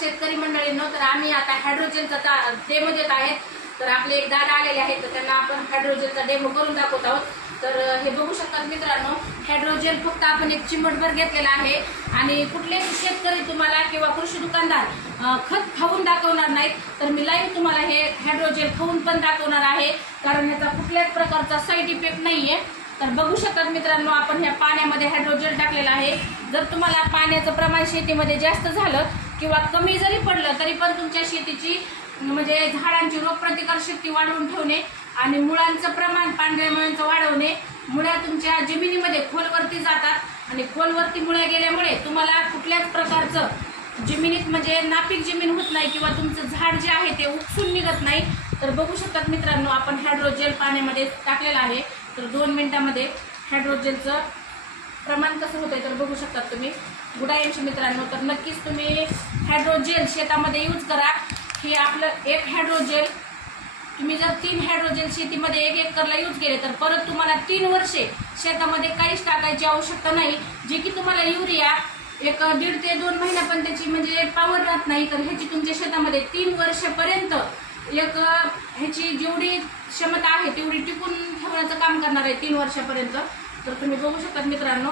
शेतकरी मंडळींनो, तर आम्ही आता हायड्रोजनचा डेमो देत आहेत। तर आपले एक दादा आलेले आहेत, तर त्यांना आपण हायड्रोजनचा डेमो करून दाखवत आहोत। तर हे बघू शकतात मित्रांनो, हायड्रोजन फक्त आपण एक चिमटभर घेतलेला आहे आणि कुठलेही शेतकरी तुम्हाला किंवा कृषी दुकानदार खत खाऊन दाखवणार नाहीत। तर मी लाईव्ह तुम्हाला हे हायड्रोजन खाऊन पण दाखवणार आहे, कारण ह्याचा कुठल्याच प्रकारचा साईड इफेक्ट नाहीये। तर बघू शकतात मित्रांनो, आपण ह्या पाण्यामध्ये हायड्रोजन टाकलेलं आहे। जर तुम्हाला पाण्याचं प्रमाण शेतीमध्ये जास्त झालं किंवा कमी जरी पडलं तरी पण तुमच्या शेतीची म्हणजे झाडांची रोगप्रतिकार शक्ती वाढवून ठेवणे आणि मुळांचं प्रमाण, पांढऱ्या मुळांचं वाढवणे, मुळ्या तुमच्या जमिनीमध्ये खोलवरती जातात आणि खोलवरती मुळ्या गेल्यामुळे तुम्हाला कुठल्याच प्रकारचं जमिनीत म्हणजे नापीक जमीन होत नाही किंवा तुमचं झाड जे आहे ते उपसून निघत नाही। तर बघू शकतात मित्रांनो, आपण हायड्रोजन पाण्यामध्ये टाकलेलं आहे। तर 2 मिनिटांमध्ये हायड्रोजनचं प्रमाण कसं होतंय तर बघू शकतात तुम्ही। गुडायांशी मित्रांनो, तर नक्कीच तुम्ही हायड्रोजन शेतामध्ये यूज करा। हे आपलं एक हायड्रोजन तुम्ही जर 3 हायड्रोजन शेतीमध्ये 1 एकरला यूज केले तर परत तुम्हाला 3 वर्षे शेतामध्ये काहीच टाकायची आवश्यकता नाही। जे की तुम्हाला युरिया 1.5 ते 2 महिना पण त्याची म्हणजे पावर राहत नाही, तर ह्याची तुमच्या शेतामध्ये 3 वर्षापर्यंत ह्याची जेवढी क्षमता आहे तेवढी टिकून ठेवण्याचं काम करणार आहे 3 वर्षापर्यंत। तर तुम्ही बघू शकता मित्रांनो,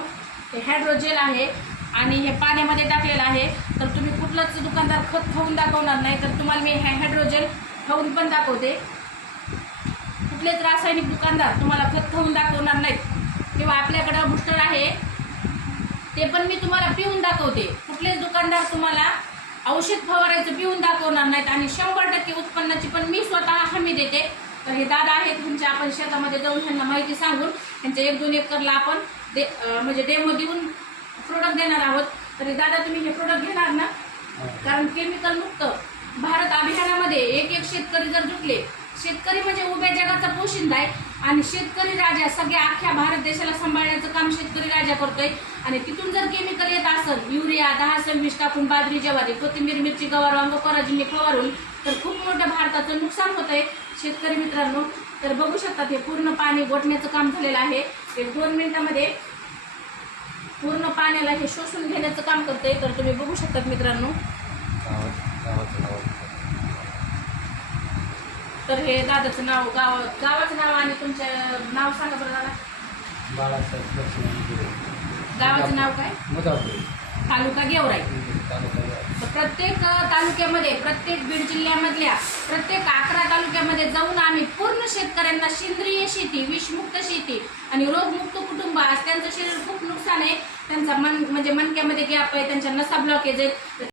हे हायड्रोजेल आहे आणि हे पाण्यामध्ये टाकलेलं आहे। तर तुम्ही कुठलंच दुकानदार खत खाऊन दाखवणार नाही, तर तुम्हाला मी हे हायड्रोजेल खाऊन पण दाखवते। कुठलेच रासायनिक दुकानदार तुम्हाला खत खाऊन दाखवणार नाहीत किंवा आपल्याकडं बुस्टर आहे ते पण मी तुम्हाला पिऊन दाखवते। कुठलेच दुकानदार तुम्हाला औषध फवारायचं पिऊन दाखवणार नाहीत आणि 100% उत्पन्नाची पण मी स्वतः हमी देते। तर हे दादा आहेत, तुमच्या आपण शेतामध्ये जाऊन ह्यांना माहिती सांगून त्यांच्या 1-2 एकरला आपण म्हणजे डेमो देऊन प्रोडक्ट देणार आहोत। तर दादा तुम्ही हे प्रोडक्ट घेणार ना? कारण केमिकल मुक्त भारत अभियानामध्ये एक शेतकरी जर जुटले, शेतकरी म्हणजे उभ्या जगाचा पोशिंदा आहे आणि शेतकरी राजा सगळ्या अख्ख्या भारत देशाला सांभाळण्याचं काम शेतकरी राजा करतोय। आणि तिथून जर केमिकल येत असेल, युरिया 10-26 टाकून बाजरी, ज्वारी, कोथिंबीर, मिरची, गवार, वांग, पराजिनी फवारून, तर खूप मोठ्या भारताचं नुकसान होतंय शेतकरी मित्रांनो। तर बघू शकतात हे पूर्ण पाणी गोठण्याचं काम झालेलं आहे। 1-2 मिनिटांमध्ये पूर्ण पाण्याला हे शोषून घेण्याचं काम करतंय। तर तुम्ही बघू शकतात मित्रांनो, तर हे दादाचं नाव, गावाचं नाव आणि तुमचं नाव सांगा बरं दादा। गावाचं नाव काय? तालुका गेवराई। तर प्रत्येक तालुक्यामध्ये, प्रत्येक बीड जिल्ह्यामधल्या प्रत्येक 11 तालुक्यामध्ये जाऊन आम्ही पूर्ण शेतकऱ्यांना सेंद्रिय शेती, विषमुक्त शेती आणि रोगमुक्त कुटुंब, आज त्यांचं शरीर खूप नुकसान आहे, त्यांचा म्हणजे मणक्यामध्ये गॅप आहे, त्यांच्या नसा ब्लॉकेज आहेत,